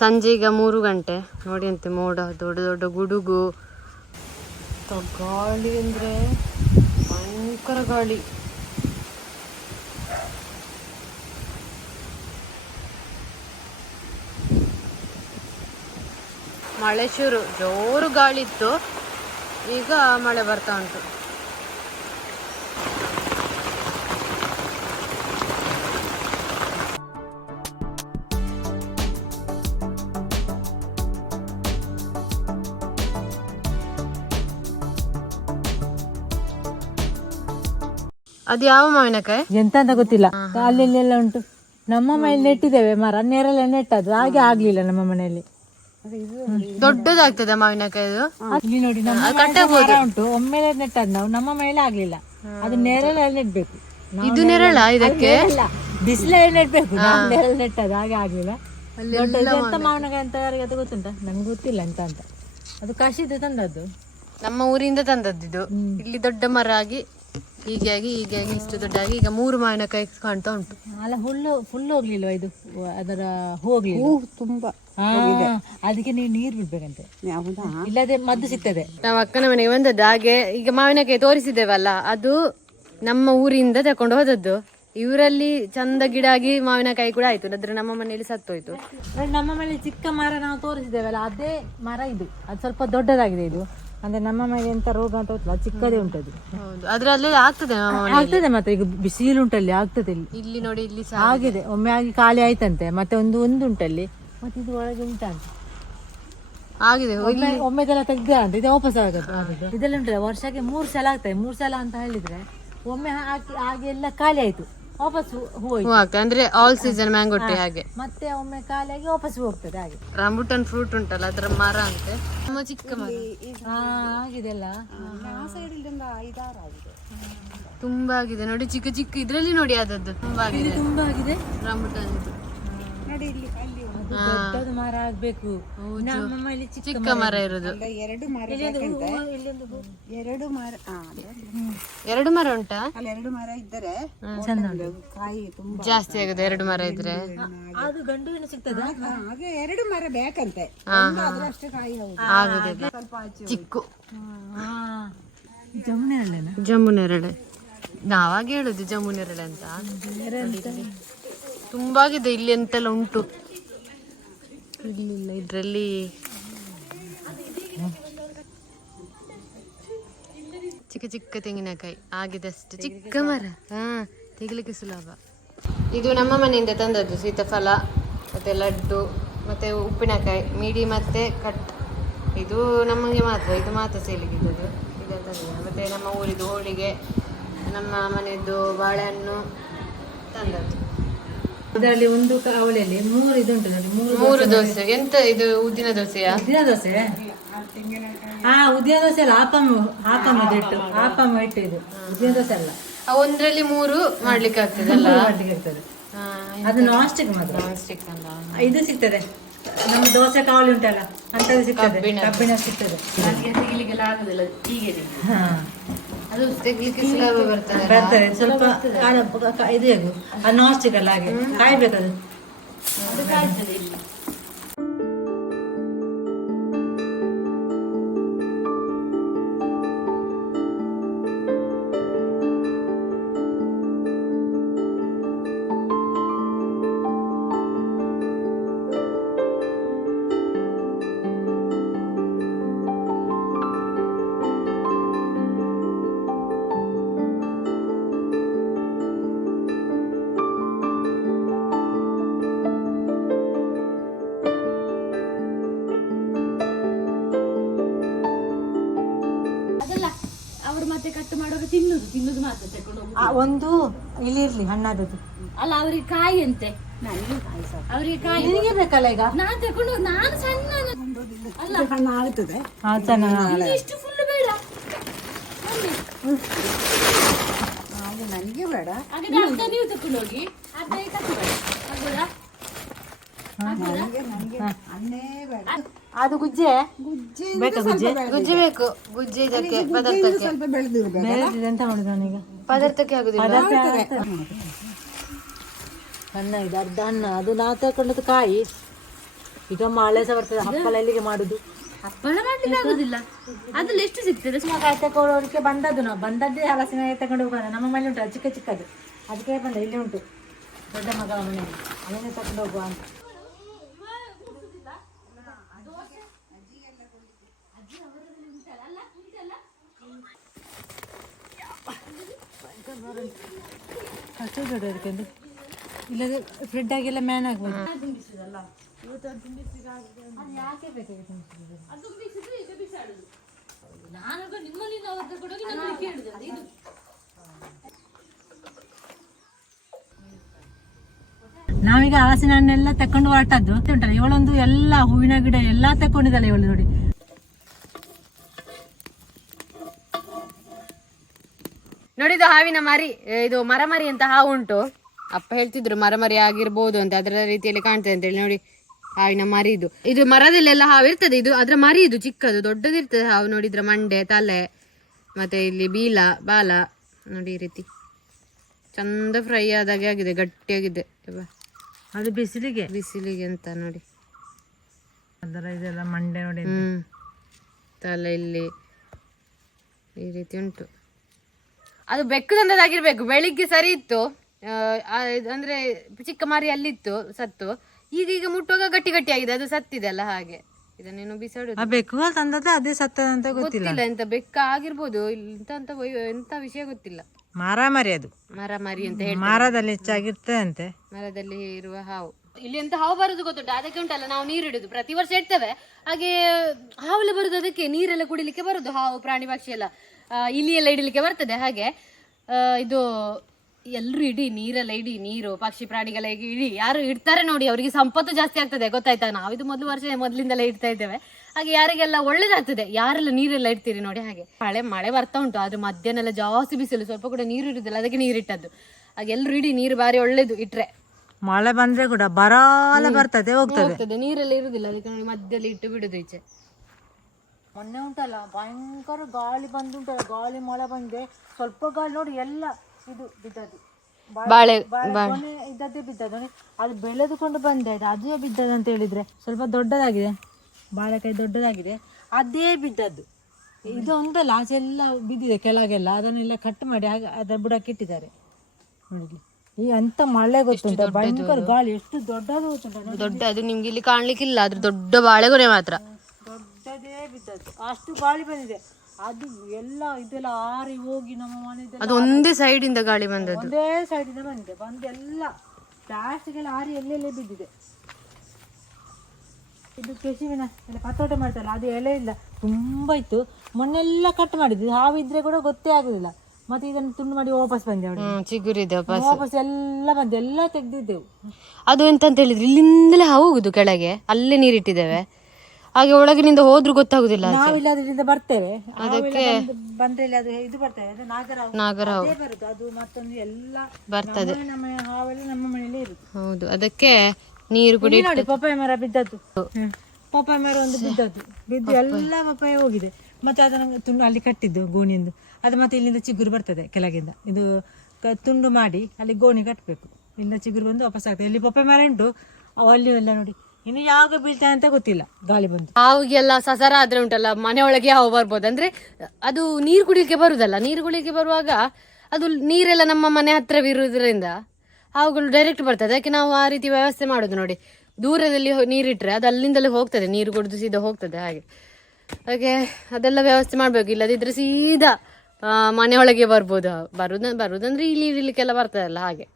ಸಂಜೆ ಈಗ 3 ಗಂಟೆ ನೋಡಿ ಅಂತೆ ಮೋಡ ದೊಡ್ಡ ದೊಡ್ಡ ಗುಡುಗು. ಗಾಳಿ ಅಂದರೆ ಭಯಂಕರ ಗಾಳಿ. ಮಳೆ ಶುರು, ಜೋರು ಗಾಳಿ ಇತ್ತು, ಈಗ ಮಳೆ ಬರ್ತಾ ಉಂಟು. ಅದು ಯಾವ ಮಾವಿನಕಾಯಿ ಎಂತ ಅಂತ ಗೊತ್ತಿಲ್ಲ, ಅಲ್ಲೆಲ್ಲ ಉಂಟು. ನಮ್ಮ ಮನೇಲಿ ನೆಟ್ಟಿದ್ದೇವೆ ಮರ, ನೇರಳೆ ನೆಟ್ಟದ್ದು, ಹಾಗೆ ಆಗ್ಲಿಲ್ಲ ನಮ್ಮ ಮನೆಯಲ್ಲಿ. ದೊಡ್ಡದಾಗ್ತದೆ ಮಾವಿನಕಾಯಿ ಇಲ್ಲಿ ನೋಡಿ ನಮ್ಮ ಮರ ಉಂಟು, ಒಮ್ಮೆಲೆ ನೆಟ್ಟದ್ದು ನಾವು, ನಮ್ಮ ಮನೇಲಿ ಆಗ್ಲಿಲ್ಲ. ಅದು ನೇರಳೆ ನೆಟ್ಬೇಕು. ಇದು ನೆರಳ, ಇದಕ್ಕೆ ಬಿಸಿಲೇ ನೆಟ್ಬೇಕು, ನೇರಳೆ ನೆಟ್ಟದ್ದು, ಹಾಗೆ ಆಗ್ಲಿಲ್ಲ. ದೊಡ್ಡದು ಎಂತ ಮಾವಿನಕಾಯಿ ಅಂತ ಯಾರಿಗೆ ಅದು ಗೊತ್ತುಂಟ? ನಂಗೆ ಗೊತ್ತಿಲ್ಲ ಎಂತ ಅಂತ. ಅದು ಕಾಶಿದ್ದು ತಂದದ್ದು, ನಮ್ಮ ಊರಿಂದ ತಂದದ್ದು. ಇದು ಇಲ್ಲಿ ದೊಡ್ಡ ಮರ ಆಗಿ ಹೀಗೆ ಆಗಿ ಇಷ್ಟು ದೊಡ್ಡಾಗಿ ಈಗ 3 ಮಾವಿನಕಾಯಿ ಕಾಣ್ತಾ ಉಂಟು. ಅಲ್ಲ ಫುಲ್ ಹೋಗ್ಲಿಲ್ವಾ ಇದು? ಅದರ ಹೋಗ್ಲಿಲ್ಲ ತುಂಬಾ, ಅದಕ್ಕೆ ನೀವು ನೀರು ಬಿಡ್ಬೇಕಂತೆ, ಇಲ್ಲದೆ ಮದ್ದು ಸಿಗ್ತದೆ. ನಾವು ಅಕ್ಕನ ಮನೆಗೆ ಬಂದದ್ದು, ಹಾಗೆ ಈಗ ಮಾವಿನಕಾಯಿ ತೋರಿಸಿದ್ದೇವಲ್ಲ, ಅದು ನಮ್ಮ ಊರಿಂದ ತಕೊಂಡು ಹೋದದ್ದು. ಇವರಲ್ಲಿ ಚಂದ ಗಿಡ ಆಗಿ ಮಾವಿನಕಾಯಿ ಕೂಡ ಆಯ್ತು, ಆದ್ರೆ ನಮ್ಮ ಮನೆಯಲ್ಲಿ ಸತ್ತೋಯ್ತು. ನಮ್ಮ ಮನೇಲಿ ಚಿಕ್ಕ ಮರ ನಾವು ತೋರಿಸಿದ್ದೇವಲ್ಲ, ಅದೇ ಮರ ಇದು. ಅದು ಸ್ವಲ್ಪ ದೊಡ್ಡದಾಗಿದೆ ಇದು. ಅಂದ್ರೆ ನಮ್ಮ ಮನೆಗೆ ಎಂತ ರೋಗ ಅಂತ ಗೊತ್ತಿಲ್ಲ, ಚಿಕ್ಕದೇ ಉಂಟದು. ಅದ್ರಲ್ಲಿ ಆಗ್ತದೆ ಮತ್ತೆ ಈಗ ಬಿಸಿಲು ಉಂಟಲ್ಲಿ ಆಗ್ತದೆ. ಇಲ್ಲಿ ನೋಡಿ, ಇಲ್ಲಿ ಆಗಿದೆ, ಒಮ್ಮೆ ಆಗಿ ಖಾಲಿ ಆಯ್ತಂತೆ, ಮತ್ತೆ ಒಂದು ಉಂಟಲ್ಲಿ, ಮತ್ತೆ ಇದು ಒಳಗೆ ಉಂಟಂತೆ ಆಗಿದೆ. ಒಮ್ಮೆದೆಲ್ಲ ತೆಗ್ದ ಅಂತ ಇದು ವಾಪಸ್ ಆಗುತ್ತೆ. ಇದೆಲ್ಲ ಉಂಟಲ್ಲ, ವರ್ಷಕ್ಕೆ 3 ಸಲ ಆಗ್ತದೆ. 3 ಸಲ ಅಂತ ಹೇಳಿದ್ರೆ ಒಮ್ಮೆ ಹಾಗೆ ಎಲ್ಲ ಖಾಲಿ ಆಯ್ತು, ವಾಪಸ್ ಹೂವು ಆಗ್ತದೆ. ಅಂದ್ರೆ ಆಲ್ ಸೀಸನ್ ಮ್ಯಾಂಗೋ ಟ್ರೀ ಹಾಗೆ, ಮತ್ತೆ ಒಮ್ಮೆ ಖಾಲಿಯಾಗಿ ವಾಪಸ್ ಹೋಗ್ತದೆ ಹಾಗೆ. ರಾಂಬುಟನ್ ಫ್ರೂಟ್ ಉಂಟಲ್ಲ, ಅದರ ಮರ ಅಂತೆ, ನಮ್ಮ ಚಿಕ್ಕ ಮರ ಆಗಿದೆಲ್ಲ ತುಂಬಾ ಆಗಿದೆ ನೋಡಿ, ಚಿಕ್ಕ ಚಿಕ್ಕ ಇದ್ರಲ್ಲಿ ನೋಡಿ ಆದದ್ದು ತುಂಬಾ ಆಗಿದೆ ರಾಂಬುಟನ್. ನೋಡಿ ಇಲ್ಲಿ, ಅಲ್ಲಿ ದೊಡ್ಡದು ಮರ ಆಗ್ಬೇಕು. ನಮ್ಮಲ್ಲಿ ಚಿಕ್ಕ ಮರ ಇರೋದು. 2 ಮರ, 2 ಮರ ಉಂಟಾ? ಅಲ್ಲಿ 2 ಮರ ಇದ್ದರೆ ಕಾಯಿ ತುಂಬಾ ಜಾಸ್ತಿ ಆಗುತ್ತೆ. 2 ಮರ ಇದ್ರೆ ಅದು ಗಂಡು ಹೆಣ್ಣು ಸಿಗ್ತದ. ಹಾಗೆ 2 ಮರ ಬೇಕಂತೆ, ಅದ್ರಷ್ಟು ಕಾಯಿ ಆಗುದಿಲ್ಲ. ಚಿಕ್ಕು ಜಮ್ಮುನೇರಳೆ, ನಾವಾಗ ಹೇಳುದು ಜಮ್ಮುನೇರಳೆ ಅಂತ. ತುಂಬಾ ಆಗಿದೆ ಇಲ್ಲಿ, ಎಂತೆಲ್ಲ ಉಂಟು. ಇಲ್ಲಿಲ್ಲ, ಇದ್ರಲ್ಲಿ ಚಿಕ್ಕ ಚಿಕ್ಕ ತೆಂಗಿನಕಾಯಿ ಆಗಿದೆ ಅಷ್ಟು, ಚಿಕ್ಕ ಮರ. ತೆಗಿಲಿಕ್ಕೆ ಸುಲಭ. ಇದು ನಮ್ಮ ಮನೆಯಿಂದ ತಂದದ್ದು ಸೀತಾಫಲ, ಮತ್ತೆ ಲಡ್ಡು, ಮತ್ತೆ ಉಪ್ಪಿನಕಾಯಿ ಮೀಡಿ ಮತ್ತೆ ಕಟ್. ಇದು ನಮಗೆ ಮಾತ್ರ, ಇದು ಮಾತ್ರ ಸೇಲಿಗಿದ್ದದು. ಇದೆಲ್ಲ ಮತ್ತೆ ನಮ್ಮ ಊರಿದು ಹೋಳಿಗೆ, ನಮ್ಮ ಮನೆಯದ್ದು ಬಾಳೆಹಣ್ಣು ತಂದದ್ದು. ಅದರಲ್ಲಿ ಒಂದು ಅವಳೆಯಲ್ಲಿ 3 ಇದುಂಟು ನೋಡಿ, 3 ದೋಸೆ. ಎಂತ ಇದು? ಉದ್ದಿನ ದೋಸೆಯಾ? ಉದ್ದಿನ ದೋಸೆ. ಉದ್ದಿನ ದೋಸೆ ಅಲ್ಲ, ಆಪಮ್ಮ ಇಟ್ಟು ಇದು ಉದ್ದಿನ ದೋಸೆ ಅಲ್ಲ. ಒಂದ್ರಲ್ಲಿ 3 ಮಾಡ್ಲಿಕ್ಕೆ ಆಗ್ತದಲ್ಲ, ಅದು ನಾನ್ ಸ್ಟಿಕ್ ಮಾತ್ರ. ಇದು ಸಿಗ್ತದೆ, ನಮ್ಮ ದೋಸೆ ಕಾವಲಿ ಉಂಟಲ್ಲ ಅಂತದ್ದು ಸಿಗ್ತದೆ, ಕಬ್ಬಿಣ ಸಿಗ್ತದೆ. ತೆಗಿಲಿಕ್ಕೆಲ್ಲ ಆಗುದಿಲ್ಲ, ಹೀಗೆ ಅದು ತೆಗಿಲಿಕ್ಕೆ ಸುಲಭ ಬರ್ತದೆ. ಸ್ವಲ್ಪ ಇದು ಹೇಗು ಅದು ನಾನ್ ಸ್ಟಿಕ್ ಅಲ್ಲ, ಹಾಗೆ ಕಾಯ್ಬೇಕದು. ಅದು ಕಾಯ್ತದೆ ಇಲ್ಲಿ. ಮತ್ತೆ ಕಟ್ ಮಾಡೋರು ತಿನ್ನುದು ಮಾತ್ರ ತಕೊಂಡು ಒಂದು ಇಲ್ಲಿ ಇರ್ಲಿ ಹಣ್ಣಾದದ್ದು ಅಲ್ಲ, ಅವ್ರಿಗೆ ಕಾಯಿ ಅಂತೆ. ಅವ್ರಿಗೆ ಕಾಯಿ ನಿನಗೆ ಬೇಕಲ್ಲ ಈಗ? ನಾನ್ ತಕೊಂಡು, ನಾನು ಸಣ್ಣ ಅಲ್ಲ, ಹಣ್ಣು ಆಗುತ್ತದೆ. ಇಷ್ಟು ಫುಲ್ ಬೇಡ, ನನಗೆ ಬೇಡ. ಹಾಗಾದ್ರೆ ಅರ್ಧ ನೀವು ತಕೊಂಡು ಹೋಗಿ, ಅರ್ಧ ಕಟ್ ಬೇಡ. ಅನ್ನೇ ಬೇಡ. ಅದು ಗುಜ್ಜೆ ಬೇಕಾ? ಗುಜ್ಜೆ ಬೇಕು. ಗುಜ್ಜೆ ಇದಕ್ಕೆ ಪದಾರ್ಥಕ್ಕೆ ಸ್ವಲ್ಪ ಬೆಳೆದಿರ್ಬೇಕು. ಎಂತ ಮಾಡುದು ನಾನೀಗ? ಪದಾರ್ಥಕ್ಕೆ ಆಗುದಿಲ್ಲ. ಅನ್ನ ಇದು ಅರ್ಧ ಅನ್ನ, ಅದು ನಾವು ತಕೊಂಡದ್ದು ಕಾಯಿ. ಈಗ ಮಳೆ ಸಹ ಬರ್ತದೆ, ಹಪ್ಪಳ ಎಲ್ಲಿಗೆ ಮಾಡುದು? ಹಪ್ಪಳ ಮಾಡ್ಲಿಕ್ಕೆ ಆಗುದಿಲ್ಲ. ಅದ್ರಲ್ಲಿ ಎಷ್ಟು ಸಿಗ್ತದೆ? ಕಾಯಿ ತಗೊಳ್ಳೋರಿಗೆ ಬಂದದ್ದು, ನಾವು ಬಂದದ್ದೇ ಹಲಸಿನಕಾಯಿ ತಗೊಂಡು ಹೋಗೋಣ. ನಮ್ಮ ಮನೆ ಉಂಟು ಚಿಕ್ಕ ಚಿಕ್ಕದು, ಅದಕ್ಕೆ ಬಂದ. ಇಲ್ಲಿ ಉಂಟು ದೊಡ್ಡ ಮಗಳ ಮನೆಯಲ್ಲಿ, ಅವನೇ ತಗೊಂಡು ಹೋಗುವ ಅಂತ. ಅಷ್ಟು ದೊಡ್ಡದಕ್ಕೆ ಇಲ್ಲದೆ ಫ್ರೆಡ್ ಆಗೆಲ್ಲ ಮ್ಯಾನ್ ಆಗ್ಬೋದು. ಯಾಕೆ ಬೇಕಾಗಿ ನಾವೀಗ ಹಲಸಿನ ಹಣ್ಣೆಲ್ಲ ತಕೊಂಡು ಹೊರಟದ್ದು ಉಂಟಲ್ಲ. ಇವಳೊಂದು ಎಲ್ಲ ಹೂವಿನ ಗಿಡ ಎಲ್ಲಾ ತಕೊಂಡಿದ್ದಲ್ಲ ಇವಳು ನೋಡಿ. ನೋಡಿದ್ದು ಹಾವಿನ ಮರಿ, ಇದು ಮರಮರಿ ಅಂತ ಹಾವು ಉಂಟು. ಅಪ್ಪ ಹೇಳ್ತಿದ್ರು ಮರಮರಿ ಆಗಿರ್ಬೋದು ಅಂತ, ಅದರ ರೀತಿಯಲ್ಲಿ ಕಾಣ್ತದೆ ಅಂತ ಹೇಳಿ. ನೋಡಿ ಹಾವಿನ ಮರಿ ಇದು ಮರದಲ್ಲೆಲ್ಲ ಹಾವು ಇರ್ತದೆ. ಇದು ಅದ್ರ ಮರಿ, ಇದು ಚಿಕ್ಕದು, ದೊಡ್ಡದಿರ್ತದೆ ಹಾವು. ನೋಡಿದ್ರ ಮಂಡೆ, ತಲೆ, ಮತ್ತೆ ಇಲ್ಲಿ ಬಾಲ ನೋಡಿ ಈ ರೀತಿ ಚಂದ ಫ್ರೈ ಆದಾಗೆ ಆಗಿದೆ, ಗಟ್ಟಿಯಾಗಿದೆ. ಅದು ಬಿಸಿಲಿಗೆ ಅಂತ ನೋಡಿ. ಅದರ ಇದೆಲ್ಲ ಮಂಡೆ ನೋಡಿ. ತಲೆ ಇಲ್ಲಿ ಈ ರೀತಿ ಉಂಟು. ಅದು ಬೆಕ್ಕದಂತದಾಗಿರ್ಬೇಕು. ಬೆಳಿಗ್ಗೆ ಸರಿ ಇತ್ತು, ಅಂದ್ರೆ ಚಿಕ್ಕ ಮರಿ ಅಲ್ಲಿತ್ತು ಸತ್ತು. ಈಗ ಮುಟ್ಟುವಾಗ ಗಟ್ಟಿ ಆಗಿದೆ, ಅದು ಸತ್ತಿದೆ ಅಲ್ಲ ಹಾಗೆ. ಇದನ್ನೇನು ಬಿಸಾಡುದು. ಬೆಕ್ಕು ತಂದದ್ದು ಅದೇ ಸತ್ತದಂತ ಗೊತ್ತಿಲ್ಲ. ಎಂತ ಬೆಕ್ಕ ಆಗಿರ್ಬೋದು, ಎಂತ ವಿಷಯ ಗೊತ್ತಿಲ್ಲ. ಮರಮರಿ ಅದು, ಮರಮರಿ ಅಂತ ಹೇಳಿ ಮರದಲ್ಲಿ ಹೆಚ್ಚಾಗಿರ್ತದೆ ಅಂತೆ. ಮರದಲ್ಲಿ ಇರುವ ಹಾವು. ಇಲ್ಲಿ ಎಂತ ಹಾವು ಬರುದು ಗೊತ್ತುಂಟು? ಅದಕ್ಕೆ ಉಂಟಲ್ಲ ನಾವು ನೀರು ಇಡುದು, ಪ್ರತಿ ವರ್ಷ ಇಡ್ತೇವೆ. ಹಾಗೆ ಹಾವೆಲ್ಲ ಬರುದು, ಅದಕ್ಕೆ ನೀರೆಲ್ಲ ಕುಡಿಲಿಕ್ಕೆ ಬರುದು. ಹಾವು, ಪ್ರಾಣಿ, ಪಕ್ಷಿ ಎಲ್ಲ, ಇಲಿ ಎಲ್ಲ ಇಡಲಿಕ್ಕೆ ಬರ್ತದೆ. ಹಾಗೆ ಇದು ಎಲ್ರು ಇಡಿ, ನೀರೆಲ್ಲ ಇಡಿ, ನೀರು ಪಕ್ಷಿ ಪ್ರಾಣಿಗಳ ಇಡಿ. ಯಾರು ಇಡ್ತಾರೆ ನೋಡಿ, ಅವರಿಗೆ ಸಂಪತ್ತು ಜಾಸ್ತಿ ಆಗ್ತದೆ, ಗೊತ್ತಾಯ್ತಾ? ನಾವು ಇದು ಮೊದಲಿಂದಲೇ ಇಡ್ತಾ ಇದ್ದೇವೆ. ಹಾಗೆ ಯಾರಿಗೆಲ್ಲ ಒಳ್ಳೇದಾಗ್ತದೆ, ಯಾರೆಲ್ಲ ನೀರೆಲ್ಲ ಇಡ್ತೀರಿ ನೋಡಿ. ಹಾಗೆ ಮಳೆ ಬರ್ತಾ ಉಂಟು, ಆದ್ರೆ ಮಧ್ಯಾಹ್ನ ಜಾಸ್ತಿ ಬಿಸಿಲು, ಸ್ವಲ್ಪ ಕೂಡ ನೀರು ಇರುದಿಲ್ಲ, ಅದಕ್ಕೆ ನೀರು ಇಟ್ಟದ್ದು. ಹಾಗೆ ಎಲ್ರು ಇಡಿ, ನೀರು ಬಾರಿ ಒಳ್ಳೇದು ಇಟ್ರೆ. ಮಳೆ ಬಂದ್ರೆ ಕೂಡ ಬರಾಲ ಬರ್ತದೆ, ಹೋಗ್ತದೆ, ನೀರೆಲ್ಲ ಇರುದಿಲ್ಲ, ಅದಕ್ಕೆ ನೋಡಿ ಮಧ್ಯದಲ್ಲಿ ಇಟ್ಟು ಬಿಡುದು ಈಚೆ. ಮೊನ್ನೆ ಉಂಟಲ್ಲ ಭಯಂಕರ ಗಾಳಿ ಬಂದುಂಟಲ್ಲ, ಗಾಳಿ ಮಳೆ ಬಂದೆ, ಸ್ವಲ್ಪ ಗಾಳಿ ನೋಡಿ ಎಲ್ಲ ಇದು ಬಿದ್ದದ್ದು, ಬಾಳೆ ಇದ್ದದ್ದೇ ಬಿದ್ದದ್ದು ನೋಡಿ. ಅದು ಬೆಳೆದುಕೊಂಡು ಬಂದೆ, ಅದೇ ಬಿದ್ದದ್ದು ಅಂತ ಹೇಳಿದ್ರೆ. ಸ್ವಲ್ಪ ದೊಡ್ಡದಾಗಿದೆ ಬಾಳೆಕಾಯಿ, ದೊಡ್ಡದಾಗಿದೆ, ಅದೇ ಬಿದ್ದದ್ದು. ಇದು ಉಂಟಲ್ಲ ಆಚೆ ಎಲ್ಲ ಬಿದ್ದಿದೆ ಕೆಳಗೆಲ್ಲ, ಅದನ್ನೆಲ್ಲ ಕಟ್ ಮಾಡಿ ಹಾಗೆ ಅದರ ಬುಡಕ್ಕೆ ಇಟ್ಟಿದ್ದಾರೆ ನೋಡಿ. ಈ ಅಂತ ಮಳೆ ಗೊತ್ತುಂಟ, ಭಯಂಕರ ಗಾಳಿ, ಎಷ್ಟು ದೊಡ್ಡದು ಗೊತ್ತುಂಟ. ದೊಡ್ಡ ಅದು ನಿಮ್ಗೆ ಇಲ್ಲಿ ಕಾಣ್ಲಿಕ್ಕಿಲ್ಲ, ಅದ್ರ ದೊಡ್ಡ ಬಾಳೆಗೊನೆ ಮಾತ್ರ ದೊಡ್ಡದೇ ಬಿದ್ದದ್ದು, ಅಷ್ಟು ಗಾಳಿ ಬಂದಿದೆ. ಅದು ಎಲ್ಲ ಇದೆಲ್ಲ ಆರಿ ಹೋಗಿ ನಮ್ಮ ಮನೆ ಅದು ಒಂದೇ ಸೈಡ್ ಇಂದ ಗಾಳಿ ಬಂದದ್ದು, ಒಂದೇ ಸೈಡ್ ಇಂದ ಬಂದಿದೆ. ಎಲ್ಲ ಪ್ಲಾಸ್ಟಿಕ್ ಎಲ್ಲ ಆರಿ ಎಲ್ಲೆಲ್ಲೇ ಬಿದ್ದಿದೆ. ಇದು ಕೆಸುವಿನ ಎಲ್ಲ ಪತೋಟೆ ಮಾಡ್ತಾರಲ್ಲ, ಅದು ಎಲೆ ಇಲ್ಲ, ತುಂಬಾ ಇತ್ತು. ಮೊನ್ನೆಲ್ಲ ಕಟ್ ಮಾಡಿದ್ವಿ, ಹಾವಿದ್ರೆ ಕೂಡ ಗೊತ್ತೇ ಆಗುದಿಲ್ಲ. ಮತ್ತೆ ಇದನ್ನು ತುಂಡು ಮಾಡಿ ವಾಪಸ್ ಬಂದೆ, ಚಿಗುರಿದೆ ವಾಪಸ್ ಎಲ್ಲ ಬಂದೆ, ಎಲ್ಲ ತೆಗ್ದಿದ್ದೆವು. ಅದು ಎಂತ ಅಂತ ಹೇಳಿದ್ರೆ ಇಲ್ಲಿಂದಲೇ ಹೋಗುದು ಕೆಳಗೆ, ಅಲ್ಲೇ ನೀರಿಟ್ಟಿದ್ದೇವೆ. ಹಾಗೆ ಒಳಗಿನಿಂದ ಹೋದ್ರೂ ಗೊತ್ತಾಗುದಿಲ್ಲ. ನಾವಿಲ್ಲದ್ರಿಂದ ಬರ್ತೇವೆ, ಅದಕ್ಕೆ ಬಂದ್ರೆ ಅದು ಇದು ಬರ್ತೇವೆ, ಅದು ನಾಗರಹಾವು ಬರುದು. ಅದು ಮತ್ತೊಂದು ಎಲ್ಲ ಬರ್ತದೆ, ನಮ್ಮ ಹಾವೆಲ್ಲ ನಮ್ಮ ಮನೆಯಲ್ಲೇ ಇರುದು. ಹೌದು, ಅದಕ್ಕೆ ನೀರು ಕುಡಿ. ನೋಡಿ ಪಪ್ಪಾಯ ಮರ ಬಿದ್ದದ್ದು, ಪಪ್ಪಾಯ ಮರ ಒಂದು ಬಿದ್ದು ಎಲ್ಲ ಪಪ್ಪಾಯ ಹೋಗಿದೆ. ಮತ್ತೆ ಅದನ್ನು ತುಂಡು ಅಲ್ಲಿ ಕಟ್ಟಿದ್ದು ಗೋಣಿಯೊಂದು, ಅದು ಮತ್ತೆ ಇಲ್ಲಿಂದ ಚಿಗುರು ಬರ್ತದೆ ಕೆಳಗಿಂದ. ಇದು ತುಂಡು ಮಾಡಿ ಅಲ್ಲಿ ಗೋಣಿ ಕಟ್ಟಬೇಕು, ಇಲ್ಲಿಂದ ಚಿಗುರು ಬಂದು ವಾಪಸ್ ಆಗ್ತದೆ. ಇಲ್ಲಿ ಪಪ್ಪಾಯ ಮರ ಉಂಟು, ಅಲ್ಲಿ ಎಲ್ಲ ನೋಡಿ. ಇನ್ನು ಯಾವಾಗ ಬೀಳ್ತಾನೆ ಅಂತ ಗೊತ್ತಿಲ್ಲ, ಗಾಳಿ ಬಂದು. ಹಾವಿಗೆಲ್ಲ ಸಸರ ಆದ್ರೆ ಉಂಟಲ್ಲ, ಮನೆಯೊಳಗೆ ಹಾವು ಬರ್ಬೋದು. ಅಂದ್ರೆ ಅದು ನೀರು ಕುಡಿಲಿಕ್ಕೆ ಬರುದಲ್ಲ, ನೀರು ಕುಡಿಲಿಕ್ಕೆ ಬರುವಾಗ ಅದು ನೀರೆಲ್ಲ ನಮ್ಮ ಮನೆ ಹತ್ರವಿರುವುದರಿಂದ ಹಾವುಗಳು ಡೈರೆಕ್ಟ್ ಬರ್ತದೆ. ಅದಕ್ಕೆ ನಾವು ಆ ರೀತಿ ವ್ಯವಸ್ಥೆ ಮಾಡೋದು ನೋಡಿ. ದೂರದಲ್ಲಿ ನೀರಿಟ್ರೆ ಅದು ಅಲ್ಲಿಂದಲೇ ಹೋಗ್ತದೆ, ನೀರು ಕುಡಿದು ಸೀದಾ ಹೋಗ್ತದೆ. ಹಾಗೆ ಅದೆಲ್ಲ ವ್ಯವಸ್ಥೆ ಮಾಡ್ಬೇಕು, ಇಲ್ಲದಿದ್ರೆ ಸೀದಾ ಮನೆಯೊಳಗೆ ಬರ್ಬೋದು. ಬರುದಂದ್ರೆ ಇಲ್ಲಿ ಇರ್ಲಿಕ್ಕೆಲ್ಲ ಬರ್ತದಲ್ಲ ಹಾಗೆ.